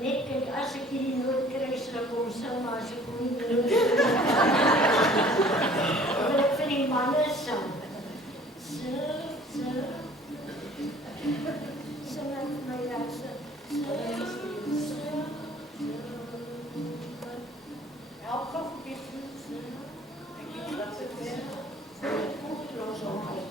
Nee, kijk, als ik die nooit krijg, dan kom ik zo maar als ik niet doe. Maar ik vind die mannen zo. Zo. Zo met mij luisteren. Zo. Elke keer zo. Ik denk dat het weer koekeloos omgaat.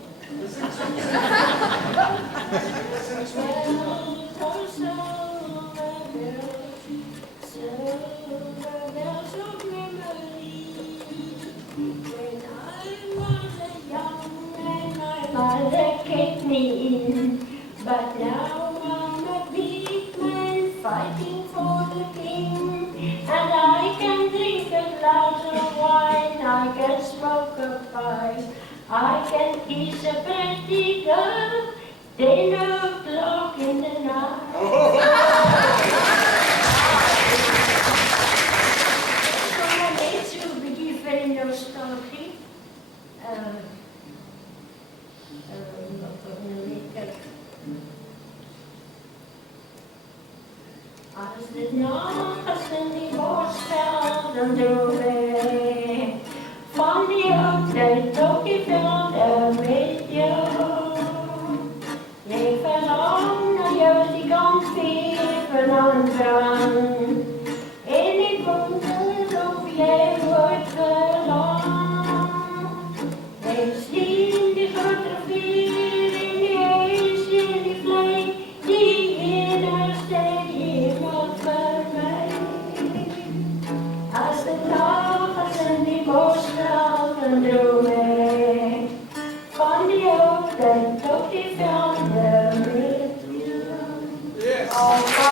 Kicked me in, but now I'm a big man fighting for the king, and I can drink a glass of wine, I can smoke a pipe, I can kiss a pretty girl, 10 o'clock in the night. So I made to be very nostalgic. Als de nacht en die borstvelden doorweg, van die oudheid tot die velden weet je. Ik verlang naar jou die kan geven aan het